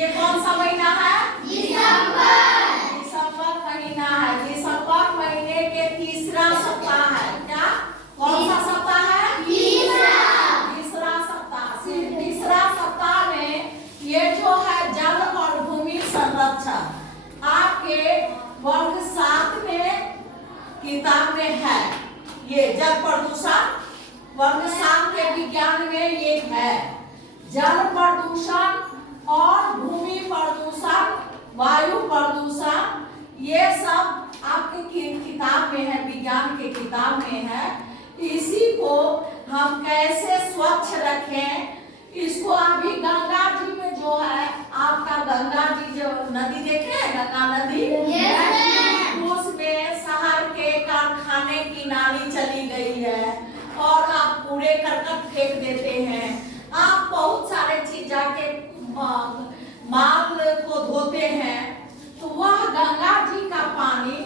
ये कौन सा महीना है? दिसंबर। दिसंबर महीना है। दिसंबर महीने के तीसरा सप्ताह है। क्या कौन सा सप्ताह है? तीसरा सप्ताह। तीसरा सप्ताह में ये जो है जल और भूमि संरक्षण आपके वर्ग 7 में किताब में है। ये जल प्रदूषण वर्ग 7 के विज्ञान में ये है। जल प्रदूषण और भूमि प्रदूषण, वायु प्रदूषण, ये सब आपके किताब में है, विज्ञान के किताब में है। इसी को हम कैसे स्वच्छ रखें, इसको अभी गंगा जी में जो है आपका गंगा जी जो नदी देखे हैं, गंगा नदी, उसमें शहर के कारखाने की नाली चली गई है और आप कूड़े करकट फेंक देते हैं। आप बहुत सारे चीज जाके माल को धोते हैं, तो वह गंगा जी का पानी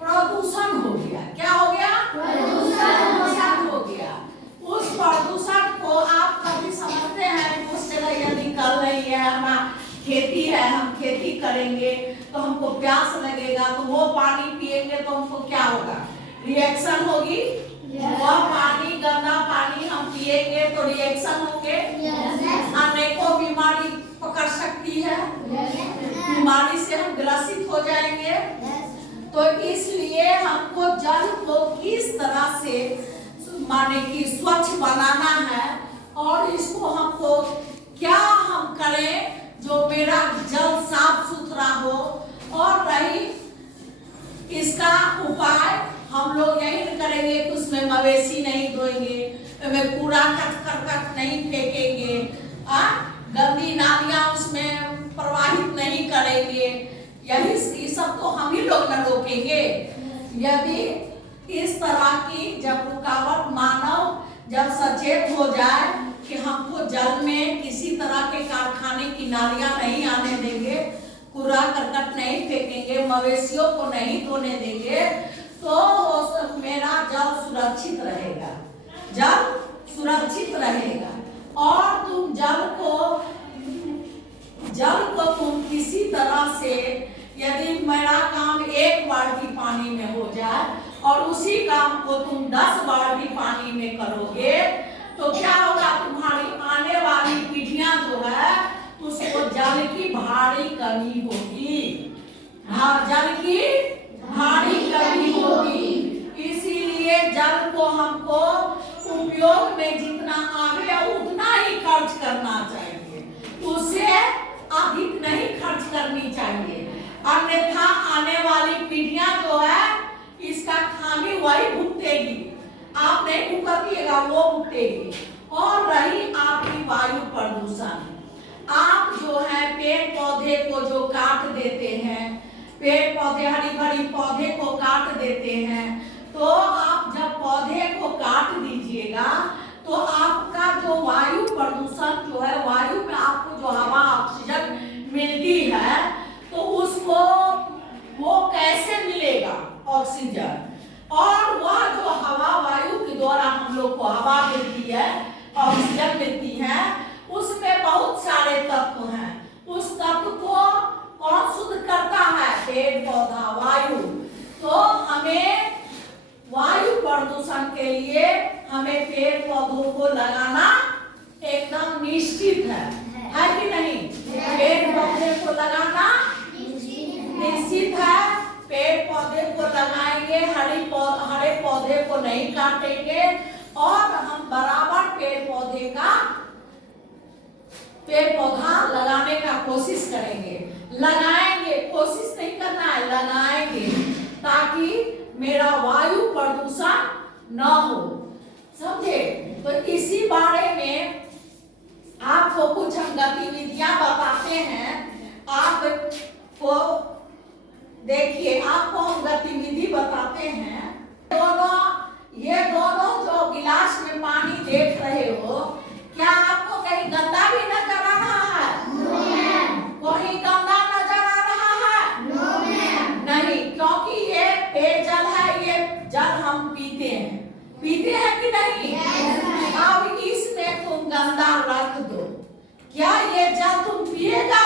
प्रदूषण हो गया। क्या हो गया? प्रदूषण हो गया। उस प्रदूषण को आप कभी समझते हैं? उस जगह यदि कर रही है, हमारा खेती है, हम खेती करेंगे तो हमको प्यास लगेगा, तो वो पानी पिएंगे तो हमको क्या होगा? रिएक्शन होगी। वह पानी, गंदा पानी हम पिएंगे तो रिएक्शन होंगे, अनेकों बीमारी पकड़ सकती है, बीमारी से हम ग्रसित हो जाएंगे। तो इसलिए हमको जल को किस तरह से माने कि स्वच्छ बनाना है और इसको हमको क्या हम करें जो मेरा जल साफ सुथरा हो। और रही इसका उपाय, हम लोग यही करेंगे कि उसमें मवेशी नहीं धोएंगे, उसमें कूड़ा करकट नहीं फेंकेंगे, गंदी नालियां उसमें प्रवाहित नहीं करेंगे। यही सब तो हम ही लोग न रोकेंगे। यदि इस तरह की जब रुकावट मानव जब सचेत हो जाए कि हमको जल में किसी तरह के कारखाने की नालियां नहीं आने देंगे, कूड़ा करकट नहीं फेंकेंगे, मवेशियों को नहीं धोने देंगे, तो मेरा जल सुरक्षित रहेगा, जल सुरक्षित रहेगा। और तुम जल को तुम किसी तरह से, यदि मेरा काम 1 बाल्टी पानी में हो जाए और उसी काम को तुम 10 बाल्टी पानी में करोगे, तो क्या होगा? तुम्हारी आने वाली पीढ़ियां जो है उसको जल की भारी कमी होगी, जल की भारी कमी होगी। इसीलिए जल को हमको उपयोग में जितना आवे उतना ही खर्च करना चाहिए, उससे अधिक नहीं खर्च करनी चाहिए। अन्यथा आने वाली पीढ़ियां जो है इसका खामी वही भुगतेगी, आप नहीं भुगतिएगा, वो भुगतेगी। और रही आपकी वायु प्रदूषण, आप जो है पेड़ पौधे को जो काट देते हैं, पेड़ पौधे हरी भरी पौधे को काट देते हैं, तो आप जब पौधे को काट दीजिएगा तो आपका जो वायु प्रदूषण जो है, वायु में आपको जो हवा ऑक्सीजन मिलती है, तो उसको वो कैसे मिलेगा ऑक्सीजन? और वह जो हवा वायु के द्वारा हम लोग को हवा मिलती है, ऑक्सीजन मिलती है, उसमें बहुत सारे तत्व हैं। उस तत्व को कौन शुद्ध करता है? पेड़ पौधा, वायु। तो हमें वायु प्रदूषण के लिए हमें पेड़ पौधों को लगाना एकदम निश्चित है कि नहीं? पेड़ पौधे को लगाना निश्चित है। पेड़ पौधे को लगाएंगे, हरे पौधे को नहीं काटेंगे और हम बराबर पेड़ पौधा लगाने का कोशिश करेंगे, लगाएंगे, कोशिश नहीं करना है, लगाएंगे, ताकि मेरा वायु प्रदूषण न हो, समझे? तो इसी बारे में आपको कुछ हम गतिविधियां बताते हैं। आपको देखिए, आपको हम गतिविधि बताते हैं। ये दोनों जो गिलास में पानी देख रहे हो, क्या आपको कहीं गंदा भी नजर आ रहा है? कहीं गंदा नजर आ रहा है? नहीं, क्योंकि ये पेयजल है, ये जल हम पीते हैं कि नहीं? अब इसमें तुम गंदा रख दो, क्या ये जल तुम पिएगा?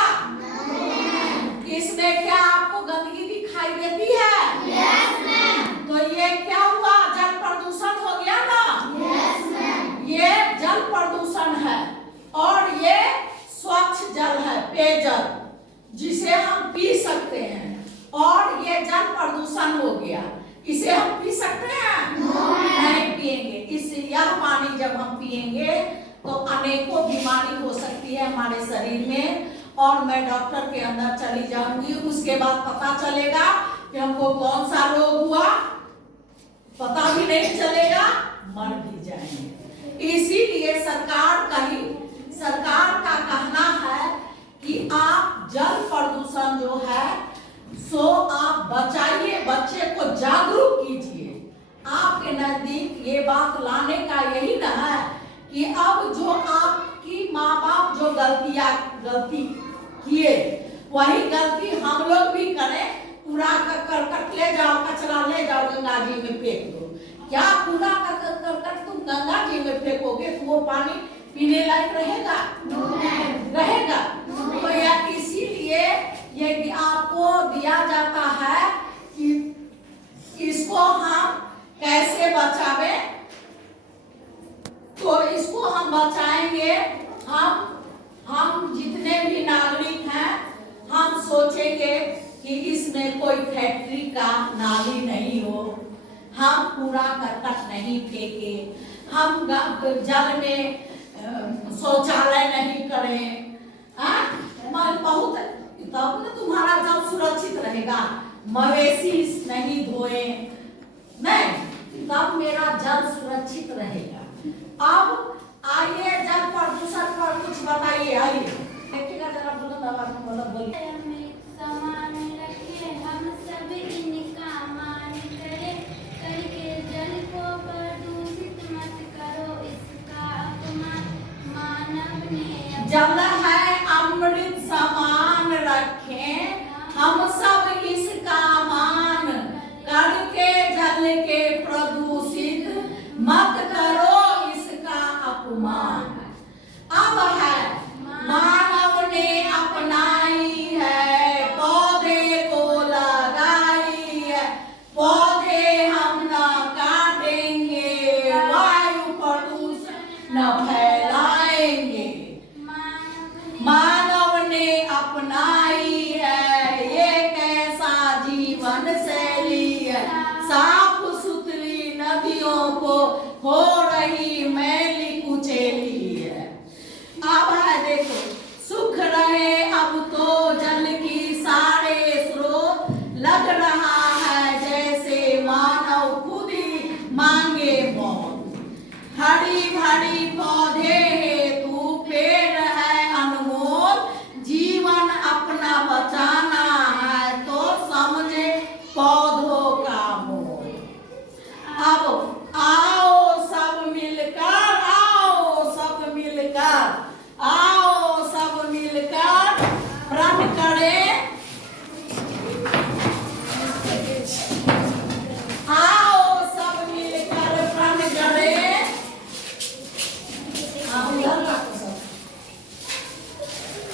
जल है, पेयजल, जिसे हम पी सकते हैं, और ये जल प्रदूषण हो गया, इसे हम पी सकते हैं? नहीं पिएंगे। यह पानी जब हम पिएंगे तो अनेकों बीमारी हो सकती है हमारे शरीर में, और मैं डॉक्टर के अंदर चली जाऊंगी, उसके बाद पता चलेगा कि हमको कौन सा रोग हुआ, पता भी नहीं चलेगा, मर भी जाएंगे। इसीलिए सरकार का कहना है कि आप जल प्रदूषण जो है सो आप बचाइए, बच्चे को जागरूक कीजिए। आपके नजदीक ये बात लाने का यही न है कि अब जो आपकी माँ बाप जो गलती किए वही गलती हम लोग भी करें। कूड़ा करकट ले जाओ, कचरा ले जाओ, गंगा जी में फेंक दो। क्या कूड़ा करकट तुम गंगा जी में फेंकोगे तो वो पानी पीने लायक रहेगा? रहेगा। तो यह इसीलिए ये आपको दिया जाता है कि इसको हम कैसे बचावे। तो इसको हम बचाएंगे, हम जितने भी नागरिक हैं, हम सोचेंगे कि इसमें कोई फैक्ट्री का नाली नहीं हो, हम कूड़ा करकट नहीं फेंके, हम जल में शौचालय नहीं करें, बहुत तब न तुम्हारा जल सुरक्षित रहेगा। मवेशी नहीं धोए, नहीं, तब मेरा जल सुरक्षित रहेगा। अब आइए जल प्रदूषण पर कुछ बताइए। आइए देखिएगा जरा, बुलंद आवाज में बोलिए। समान रखे हम सब इनका मान करें, करके जल को प्रदूषित मत करो, इसका अपमान मानव ने। जल है अमृत समान रखें हम सब इसका मान, करके जल के प्रदूषित मत करो, इसका अपमान। अब है मानव ने अपनाई है, पौधे को लगाई है, पौधे हम न काटेंगे, वायु प्रदूषण न फैलाएंगे। मानव ने अपनाई है ये कैसा जीवन शैली है, साफ सुथरी नदियों को हो रही मैली कुचैली है। अब है देखो, सुख रहे अब तो जल की सारे स्रोत, लग रहा है जैसे मानव खुद ही मांगे मौत। हरी भरी पौधे हेतु पेड़ है अनमोल, जीवन अपना बचाना है तो समझे पौधों का मोल। अब आओ सब मिलकर, आओ सब मिलकर, आओ सब मिलकर प्रण करें, आओ सब मिलकर प्रण करें।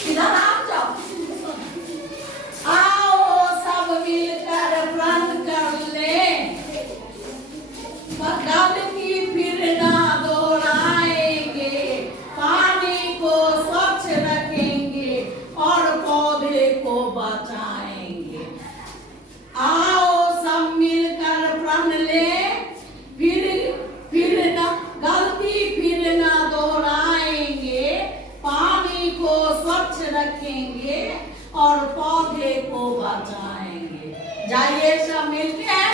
इधर आप जाओ, आओ सब मिलकर प्रण कर लें, गंदगी फिर ना दोहराएंगे, पानी को स्वच्छ रखेंगे और पौधे को बचाएंगे। आओ सब मिलकर प्रण लें, फिर ना गलती फिर ना दोहराएंगे, पानी को स्वच्छ रखेंगे और पौधे को बचाएंगे। जाइए सब मिलके